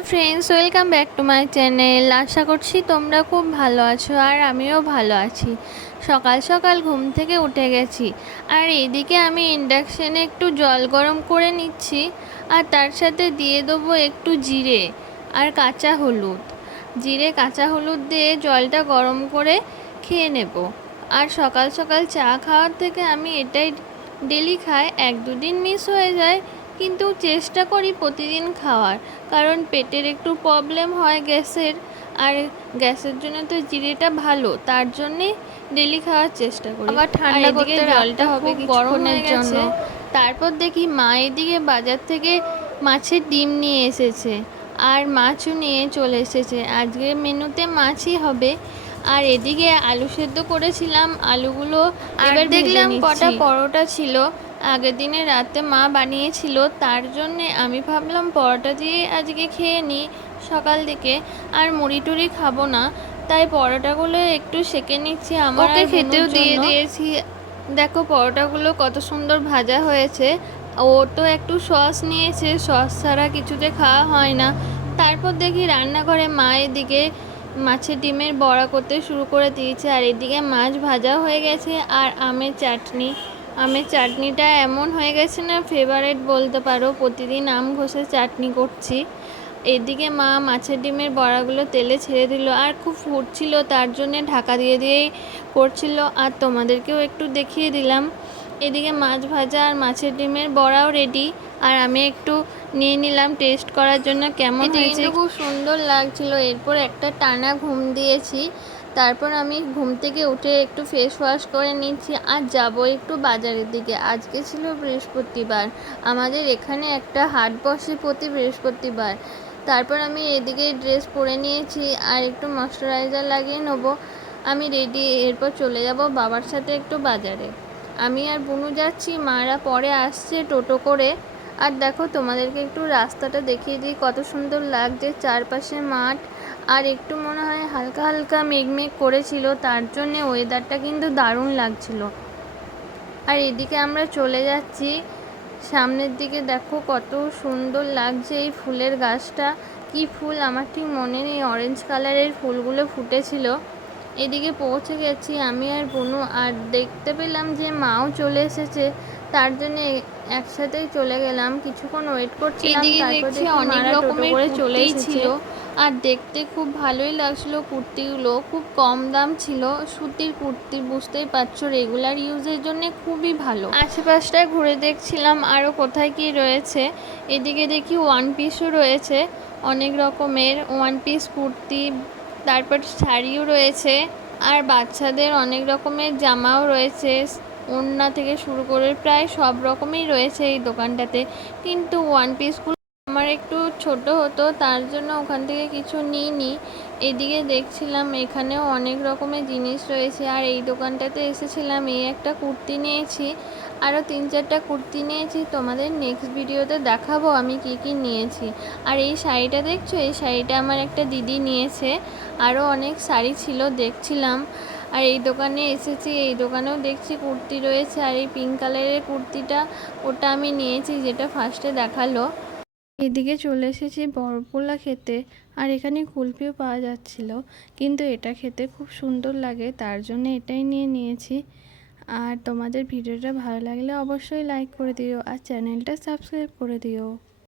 Friends welcome back to my channel আশা করছি তোমরা খুব ভালো আছো আর আমিও ভালো আছি। সকাল সকাল ঘুম থেকে উঠে গেছি। আর এদিকে আমি ইন্ডাকশানে একটু জল গরম করে নিচ্ছি আর তার সাথে দিয়ে দেবো একটু জিরে আর কাঁচা হলুদ। জিরে, কাঁচা হলুদ দিয়ে জলটা গরম করে খেয়ে নেব। আর সকাল সকাল চা খাওয়ার থেকে আমি এটাই ডেলি খাই। এক দুদিন মিস হয়ে যায় কিন্তু চেষ্টা করি প্রতিদিন খাওয়ার কারণ পেটের একটু প্রবলেম হয় গ্যাসের আর গ্যাসের জন্য তো জিরেটা ভালো তার জন্যে ডেলি খাওয়ার চেষ্টা করি। আবার ঠান্ডা করতে জলটা হবে গরমের জন্য। তারপর দেখি মা এদিকে বাজার থেকে মাছের ডিম নিয়ে এসেছে আর মাছও নিয়ে চলে এসেছে। আজকের মেনুতে মাছই হবে। আর এদিকে আলু সেদ্ধ করেছিলাম আলুগুলো এবার দেখলাম কটা পরোটা ছিল আগের দিনে রাতে মা বানিয়েছিল তার জন্যে আমি ভাবলাম পরোটা দিয়ে আজকে খেয়ে নিই সকাল দিকে। আর মুড়ি টুড়ি খাব না তাই পরোটাগুলো একটু সেকে নিচ্ছি আমার খেতেও দিয়ে দিয়েছি। দেখো পরোটাগুলো কত সুন্দর ভাজা হয়েছে। ও তো একটু সস নিয়েছে সস ছাড়া কিছুতে খাওয়া হয় না। তারপর দেখি রান্নাঘরে মা এদিকে মাছের ডিমের বড়া করতে শুরু করে দিয়েছে আর এদিকে মাছ ভাজা হয়ে গেছে আর আমের চাটনি। আমের চাটনিটা এমন হয়ে গেছে না ফেভারেট বলতে পারো। প্রতিদিন আম ঘষে চাটনি করছি। এদিকে মা মাছের ডিমের বড়াগুলো তেলে ছেড়ে দিল আর খুব ফুটছিল তার জন্যে ঢাকা দিয়ে দিয়েই করছিল। আর তোমাদেরকেও একটু দেখিয়ে দিলাম। এদিকে মাছ ভাজা আর মাছের ডিমের বড়াও রেডি আর আমি একটু নিয়ে নিলাম টেস্ট করার জন্য। কেমন হয়েছে? খুব সুন্দর লাগছিল। এরপর একটা টানা ঘুম দিয়েছি। তারপর আমি ঘুম থেকে উঠে একটু ফেস ওয়াশ করে নিচ্ছি আর যাব একটু বাজারের দিকে। আজকে ছিল বৃহস্পতিবার। আমাদের এখানে একটা হাট বসে প্রতি বৃহস্পতিবার। তারপর আমি এদিকে ড্রেস পরে নিয়েছি আর একটু ময়শ্চারাইজার লাগিয়ে নেব। আমি রেডি এরপর চলে যাব বাবার সাথে একটু বাজারে। আমি আর বুনু যাচ্ছি, মারা পরে আসছে টোটো করে। আর দেখো, তোমাদেরকে একটু রাস্তাটা দেখিয়ে দিই, কত সুন্দর লাগছে। চারপাশে মাঠ, আর একটু মনে হয় হালকা হালকা মেঘমেঘ করেছিল, তার জন্যে ওয়েদারটা কিন্তু দারুণ লাগছিল। আর এদিকে আমরা চলে যাচ্ছি, সামনের দিকে দেখো কত সুন্দর লাগছে এই ফুলের গাছটা। কি ফুল? আমার ঠিক মনে নেই অরেঞ্জ কালারের ফুলগুলো ফুটেছিল। এদিকে পৌঁছে গেছি আমি আর বুনু, আর দেখতে পেলাম যে মাও চলে এসেছে। তার জন্য একসাথেই চলে গেলাম। কিছুক্ষণ ওয়েট করছিলাম এদিকে দেখছি অনেক মারা রকমের করে চলে কুর্তিই এসেছিল ছিল। আর দেখতে খুব ভালোই লাগছিল কুর্তিগুলো খুব কম দাম ছিল। সুতির কুর্তি বুঝতেই পারছ রেগুলার ইউজের জন্য খুবই ভালো। আশেপাশটায় ঘুরে দেখছিলাম আরও কোথায় কি রয়েছে। এদিকে দেখি ওয়ান পিসও রয়েছে অনেক রকমের ওয়ান পিস কুর্তি তারপর শাড়িও রয়েছে আর বাচ্চাদের অনেক রকমের জামাও রয়েছে ওড়না থেকে শুরু করে প্রায় সব রকমই রয়েছে এই দোকানটাতে। কিন্তু ওয়ান পিসগুলো আমার একটু ছোট হতো, তার জন্য ওখান থেকে কিছু নিইনি। এদিকে দেখছিলাম এখানেও অনেক রকমের জিনিস রয়েছে। আর এই দোকানটাতে এসেছিলাম, এই একটা কুর্তি নিয়েছি। আরও তিন চারটা কুর্তি নিয়েছি। তোমাদের নেক্সট ভিডিওতে দেখাবো আমি কি কি নিয়েছি। আর এই শাড়িটা দেখছ? এই শাড়িটা আমার একটা দিদি নিয়েছে। আরও অনেক শাড়ি ছিল, দেখছিলাম। আর এই দোকানে এসেছি, এই দোকানেও দেখছি কুর্তি রয়েছে আর এই পিঙ্ক কালারের কুর্তিটা ওটা আমি নিয়েছি যেটা ফার্স্টে দেখাল। এদিকে চলে এসেছি বরফগোলা খেতে আর এখানে কুলফিও পাওয়া যাচ্ছিল, কিন্তু এটা খেতে খুব সুন্দর লাগে, তার জন্য এটাই নিয়ে নিয়েছি। আর তোমাদের ভিডিওটা ভালো লাগলে অবশ্যই লাইক করে দিও আর চ্যানেলটা সাবস্ক্রাইব করে দিও।